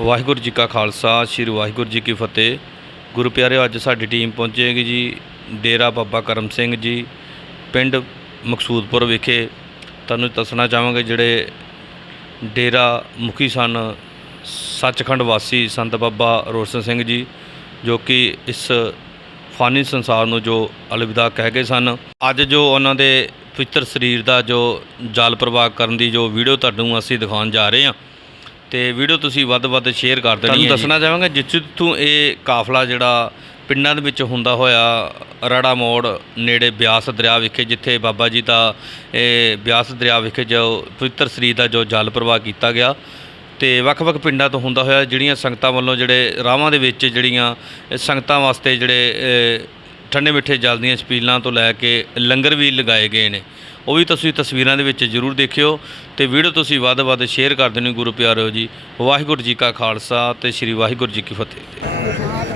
ਵਾਹਿਗੁਰੂ ਜੀ ਕਾ ਖਾਲਸਾ, ਸ੍ਰੀ ਵਾਹਿਗੁਰੂ ਜੀ ਕੀ ਫਤਿਹ। ਗੁਰੂ ਪਿਆਰਿਓ, ਅੱਜ ਸਾਡੀ ਟੀਮ ਪਹੁੰਚੇਗੀ ਜੀ, ਡੇਰਾ ਬਾਬਾ ਕਰਮ ਸਿੰਘ ਜੀ, ਪਿੰਡ ਮਕਸੂਦਪੁਰ ਵਿਖੇ। ਤੁਹਾਨੂੰ ਦੱਸਣਾ ਚਾਹਾਂਗੇ ਜਿਹੜੇ ਡੇਰਾ ਮੁਖੀ ਸਨ, ਸੱਚਖੰਡ ਵਾਸੀ ਸੰਤ ਬਾਬਾ ਰੋਸ਼ਨ ਸਿੰਘ ਜੀ, ਜੋ ਕਿ ਇਸ ਫਾਨੀ ਸੰਸਾਰ ਨੂੰ ਜੋ ਅਲਵਿਦਾ ਕਹਿ ਗਏ ਸਨ। ਅੱਜ ਜੋ ਉਹਨਾਂ ਦੇ ਪਵਿੱਤਰ ਸਰੀਰ ਦਾ ਜੋ ਜਲ ਪ੍ਰਵਾਹ ਕਰਨ ਦੀ ਜੋ ਵੀਡੀਓ ਤੁਹਾਨੂੰ ਅਸੀਂ ਦਿਖਾਉਣ ਜਾ ਰਹੇ ਹਾਂ ਤੇ ਵੀਡੀਓ ਤੁਸੀਂ ਵੱਧ ਵੱਧ ਸ਼ੇਅਰ ਕਰ ਦੇਣੀ ਹੈ ਤੁਹਾਨੂੰ ਦੱਸਣਾ ਚਾਹਾਂਗਾ ਜਿੱਥੋਂ ਇਹ ਕਾਫਲਾ ਜਿਹੜਾ ਪਿੰਡਾਂ ਦੇ ਵਿੱਚ ਹੁੰਦਾ ਹੋਇਆ ਰੜਾ ਮੋੜ ਨੇੜੇ ਬਿਆਸ ਦਰਿਆ ਵਿਖੇ ਜਿੱਥੇ ਬਾਬਾ ਜੀ ਦਾ ਇਹ ਬਿਆਸ ਦਰਿਆ ਵਿਖੇ ਜੋ ਪਵਿੱਤਰ ਸਰੀਰ ਦਾ ਜੋ ਜਲ ਪ੍ਰਵਾਹ ਕੀਤਾ ਗਿਆ ਤੇ ਵੱਖ-ਵੱਖ ਪਿੰਡਾਂ ਤੋਂ ਹੁੰਦਾ ਹੋਇਆ ਜਿਹੜੀਆਂ ਸੰਗਤਾਂ ਵੱਲੋਂ ਜਿਹੜੇ ਰਾਵਾਂ ਦੇ ਵਿੱਚ ਜਿਹੜੀਆਂ ਸੰਗਤਾਂ ਵਾਸਤੇ ਜਿਹੜੇ ਠੰਡੇ ਮਿੱਠੇ ਜਲ ਦੀਆਂ ਛਪੀਲਾਂ ਤੋਂ ਲੈ ਕੇ ਲੰਗਰ ਵੀ ਲਗਾਏ ਗਏ ਨੇ। ਉਹ ਵੀ ਤੁਸੀਂ ਤਸਵੀਰਾਂ ਦੇ ਵਿੱਚ ਜ਼ਰੂਰ ਦੇਖਿਓ ਤੇ ਵੀਡੀਓ ਤੁਸੀਂ ਵੱਧ ਵੱਧ ਸ਼ੇਅਰ ਕਰ ਦੇਣੀ ਗੁਰੂ ਪਿਆਰਿਓ ਜੀ। ਵਾਹਿਗੁਰੂ ਜੀ ਕਾ ਖਾਲਸਾ ਤੇ ਸ੍ਰੀ ਵਾਹਿਗੁਰੂ ਜੀ ਕੀ ਫਤਿਹ।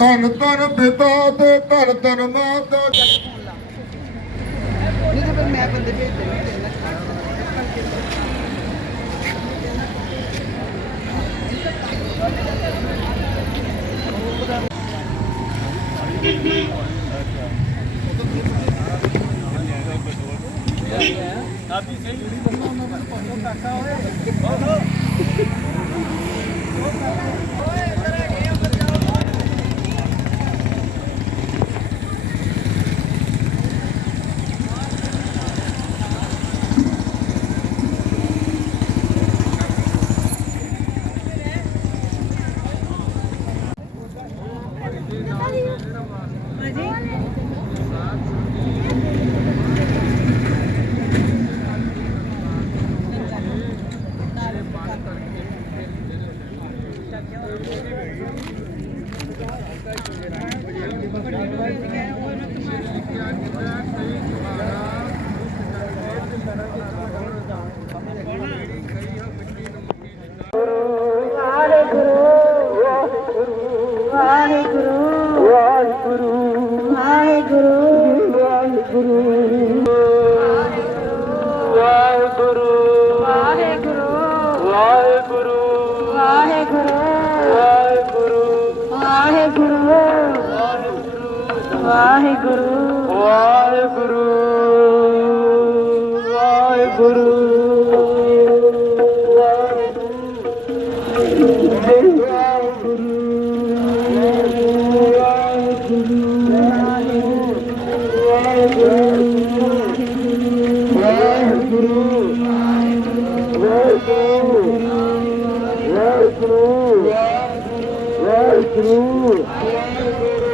ਧੰਨ ਧੰਨ ਪਿਤਾ ਤੇ ਧੰਨ ਧੰਨ ਮਾਤਾ। ਨਹੀਂ ਤਾਂ ਫਿਰ ਮੈਂ ਬੰਦੇ ਭੇਜ ਦੇਣੇ ਵਾਹਿਗੁਰੂ। ਵਾਹਿਗੁਰੂ ਵਾਹਿਗੁਰੂ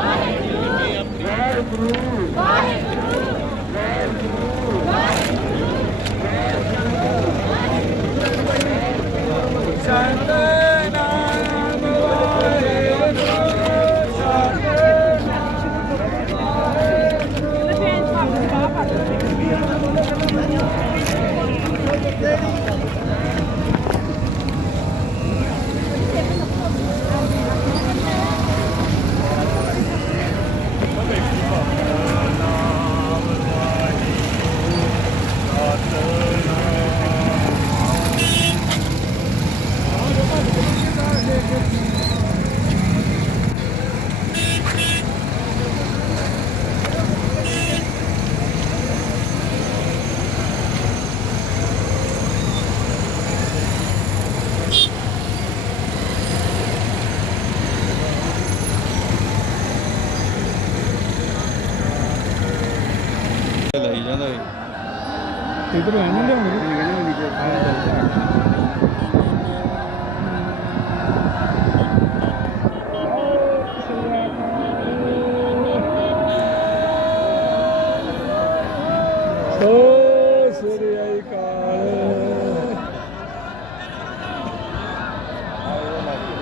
Amen. ਰੇਟ ਲਾਈ ਜਾਂਦਾ ਏ ਇਧਰ ਐ ਨਹੀਂ ਲਿਆਉਂਦੇ?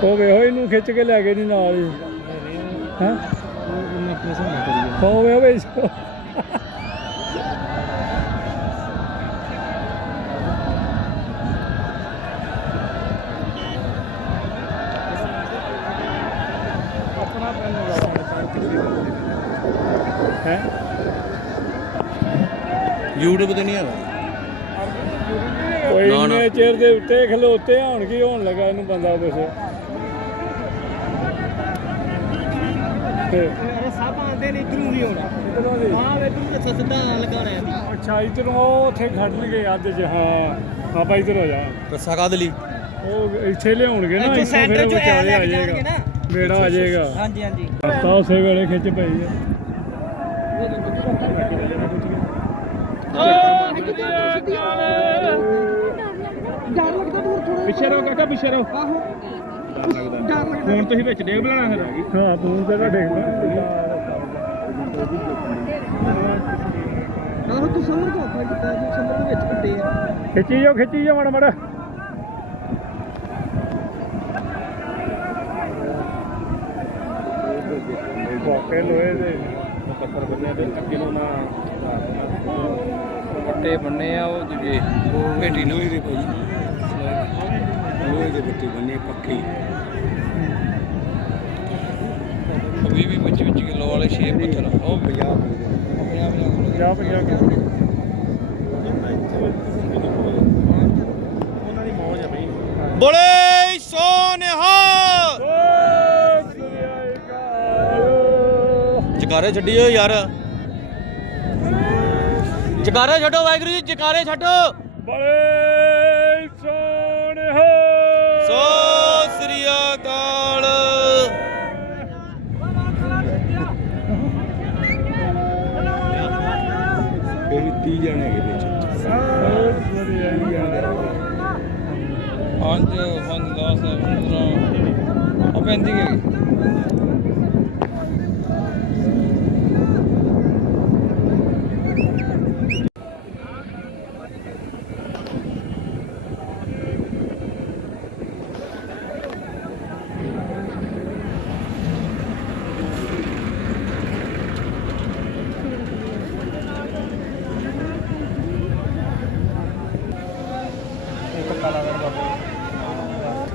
ਉਹ ਵੇਹੋ ਇਹਨੂੰ ਖਿੱਚ ਕੇ ਲੈ ਗਏ ਨਹੀਂ ਨਾਲ ਹੀ। ਹੈ? ਹੋਵੇ ਹੋਵੇ YouTube ਤੇ ਨਹੀਂ ਹੈਗਾ? ਕੋਈ ਨਾ, ਨਾ। ਇੰਨੇ ਚਿਰ ਦੇ ਉੱਤੇ ਖਲੋਤੇ ਹੋਣ ਕੀ ਹੋਣ ਲੱਗਾ ਇਹਨੂੰ ਬੰਦਾ ਕੁਛ? ਤੇ ਸਭ ਆਂਦੇ ਨੇ ਇਧਰੋਂ ਨਹੀਂ ਹੋਣਾ ਇਧਰੋਂ ਦੀ ਹਾਂ ਵੇ ਤੂੰ ਸਿੱਧਾ ਲਗਾਣਾ ਹੈ ਅੱਛਾ ਇਧਰੋਂ ਉਹ ਉੱਥੇ ਖੜਨਗੇ ਅੱਧ ਚ ਹਾਂ। ਆਪਾਂ ਇਧਰ ਹੋ ਜਾ। ਰੱਸਾ ਕਾਦ ਲਈ? ਉਹ ਇੱਥੇ ਲਿਆਉਣਗੇ ਨਾ ਇੱਥੇ ਇੱਥੋਂ center ਫਿਰ ਚੋਂ ਐਂ ਵਿਚਾਲੇ ਲੈ ਆ ਕੇ ਜਾਏਗਾ। ਜਾਣਗੇ ਨਾ। ਬੇੜਾ ਆ ਜਾਏਗਾ। ਹਾਂਜੀ ਹਾਂਜੀ। ਤਾਂ ਉਸੇ ਵੇਲੇ ਖਿੱਚ ਪਈ ਆ ਡਰ ਲੱਗਦਾ ਦੂਰ ਥੋੜਾ ਪਿੱਛੇ ਰਹੋ ਕਾਕਾ ਪਿੱਛੇ ਰਹੋ। ਆਹੋ ਡਰ ਲੱਗਦਾ ਫੋਨ ਤੁਸੀਂ ਵਿੱਚ ਡੇਗ ਬਣਾਣਾ ਫਿਰ ਹਾਂ ਫੋਨ ਤੇ ਤਾਂ ਡੇਗ ਆਹੋ ਤੂੰ ਸਮਰ ਤੋਂ ਆਪਾਂ ਕੀਤਾ? ਜੀ ਸਮਰ ਦੇ ਵਿੱਚ ਕੱਟੇ ਆ। ਖਿੱਚੀ ਜਾਓ ਖਿੱਚੀ ਜਾਓ ਮੜਾ ਮੜਾ। ਕੋਕੇ ਲੋਏ ਦੇ। ਪੱਥਰ ਬੰਨੇ ਦੇ ਅੱਗੇ ਨੂੰ ਨਾ ਵੱਟੇ ਬੰਨੇ ਆ ਉਹ ਜਿਹੜੇ ਭੇਟੀ ਨੂੰ। ਹੀ ਭਾਈ। ਲੋਹੇ ਦੇ ਬੱਤੀ ਬੰਨੇ ਪੱਕੀ 20 20 25 25 ਕਿਲੋ ਵਾਲੇ 6 ਪੱਥਰ ਉਹ 50 ਜਾ ਪੰਜਾ ਕੇ ਉਹਨਾਂ ਦੀ ਮੌਜ ਆ ਬਈ ਬੋਲੇ ਸੋਨਿਹਾ ਜਕਾਰੇ ਛੱਡੀਓ ਯਾਰ। ਜਕਾਰੇ ਛੱਡੋ ਵਾਹਿਗੁਰੂ ਜੀ ਜਕਾਰੇ ਛੱਡੋ। ਬੜੇ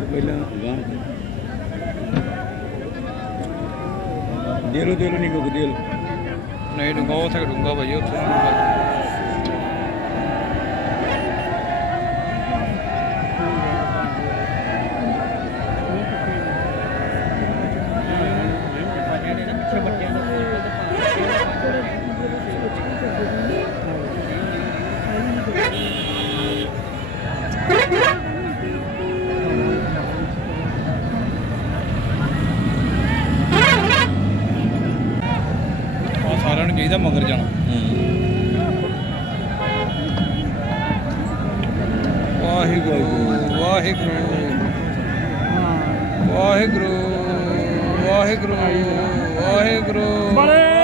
ਪਹਿਲਾਂ ਗਾਂ ਦੇਲੋ ਦੇਲੋ ਨਹੀਂ ਕੋ ਦੇਲ ਨਹੀਂ ਡੂੰਗਾ ਉੱਥੇ ਡੂੰਗਾ ਭਾਈ ਉੱਥੇ ਚਾਹੀਦਾ ਮਗਰ ਜਾਣਾ। ਵਾਹਿਗੁਰੂ ਵਾਹਿਗੁਰੂ ਵਾਹਿਗੁਰੂ ਵਾਹਿਗੁਰੂ ਵਾਹਿਗੁਰੂ। ਬੜੇ